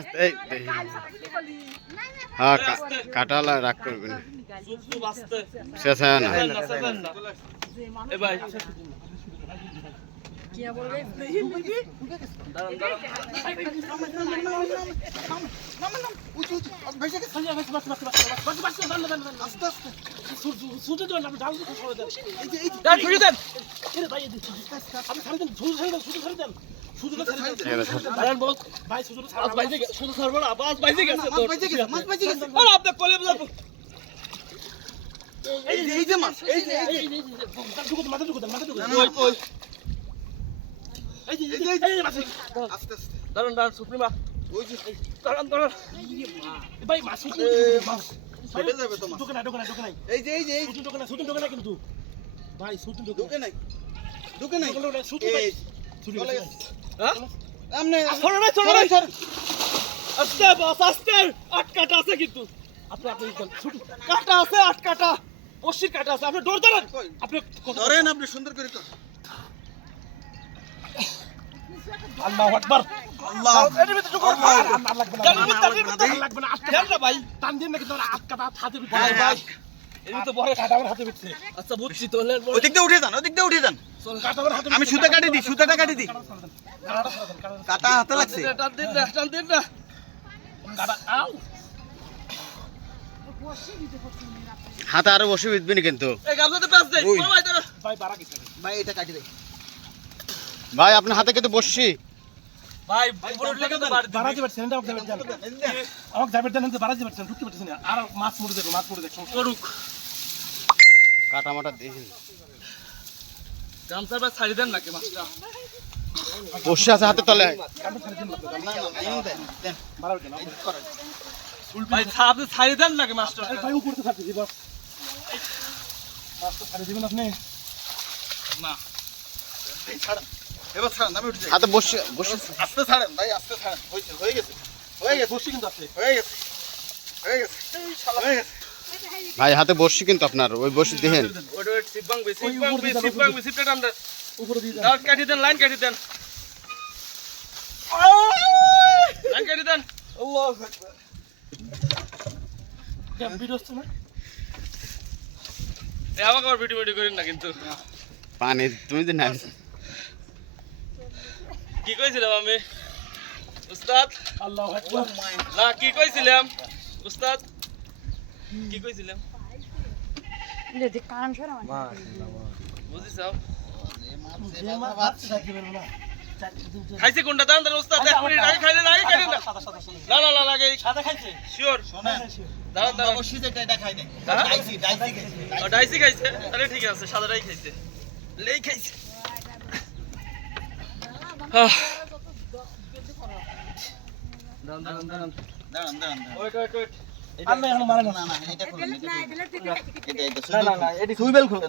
সর। হয়ে গেছে চলে গেছে তো জোরে দেন জোরে দেন না শুধু খাইনি। ভাই ভাই বড় মাছ বিশাল রূপ বিশাল রূপ আস্তে এই দেখি। হ্যাঁ কা- কাটালা রাগ করবেন শেষ হয় না উঁচু উঁচু ভেসে গেছে আস্তে আস্তে এই যে এই যে মাছ মাছ যে এই যে মাছ এই যে এই যে ওই ওই এই যে এই যে আস্তে আস্তে ওই যে এ, মাছ ছেড়ে যাবে তো মাছ এই যে এই যে এই যে ঢুকে নাই ঢুকে নাই এই চলে গেছে আমনে সরেন সরেন ধরেন আপনি সুন্দর করে তো আল্লাহ আচ্ছা বুঝছি তোলে ওই দিক দিয়ে উঠে যান ওই দিক দিয়ে উঠে যান। আমি সুতা কাটি দিই সুতাটা কাটি দিই। কাটা হাতে লাগছে। টান দিন না টান দিন না হাতে আরও বসে বিধবেন কিন্তু। এই ভাই এটা আপনার হাতে কিন্তু বসছি। ভাই করুক। কাটা মাটা দেখেন গামছার ভাই ছাড়ি দেন নাকি মাছটা? বসে আছে হাতে তলে দেন ভাই আপনি ছাড়ি দেন নাকি মাছটা? না। ছাড়েন। এবার ছাড়েন আমি উঠে যাই। হাতে বসে বসে। আস্তে ছাড়েন ভাই আস্তে ছাড়েন। হয়েছে হয়ে গেছে। হয়ে গেছে। বসি কিন্তু আছে হয়ে গেছে। হয়ে গেছে। হয়ে গেছে। ভাই হাতে বসছি কিন্তু আপনার ওই বসে দেখেন। ওয়েট ওয়েট সিপ বাংবি সিপ বাংবি সিপ বাংবি সিপটা টান দেন দাও কাটি দেন। লাইন কাটি দেন লাইন কাটি দেন। আল্লাহু আকবার। এ আমাকে আবার ভিডিও ভিডিও করেন না কিন্তু। পানি তুমি যে না কি কইছিলাম আমি? উস্তাদ? না কি কইছিলাম? উস্তাদ? কি কইছিলাম? যদি কান সরা বুঝিস খাইছে কোনটা? দাঁড়ান দাঁড়ান উস্তাদ এক মিনিট আগে খাইলেন আগে খাইলেন না না না না আগে সাদা খাইছে? শিওর শোনেন দাঁড়ান দাঁড়ান। অবশ্যই যেটা এটা খাই নাই? ডাইসি ডাইসি খাইছি ডাইসি খাইছে? তাহলে ঠিক আছে সাদাটাই খাইছে। লেই খাইছে।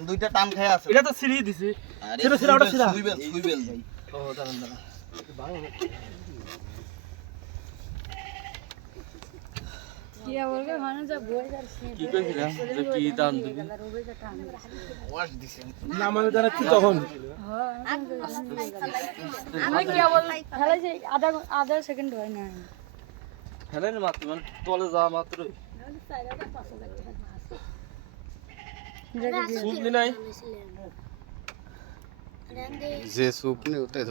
দুইটা টান খাই আছে এটা তো সিঁড়ি দিছি। ছিঁড়ো, ছিঁড়ো, ওটা ছিঁড়ো। সুইবেল সুইবেল ভাই। ও দাঁড়ান দাঁড়ান। কি মানে যা বই যার কি কইছিলাম যে কি দান দিবি? ওয়াশ দিছেন আমি কি বল খেলা যে আধা আধা সেকেন্ড হয় না। ফেলেন মাত্র মানে তলে যাওয়া মাত্র। বুঝলি নাই? যে সুপ নেই ওটাই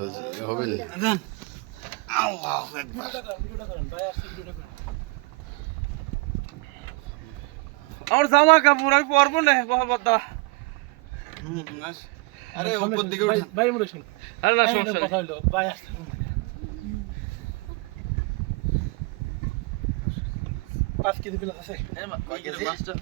হবে না? আল্লাহু আকবার। আমার জামা কাপড় আমি পরবো না মোহাম্মদ দা হুম, আস- আরে উপর দিকে শুন আরে না সমস্যা নেই পাঁচ কেজি? মাছটা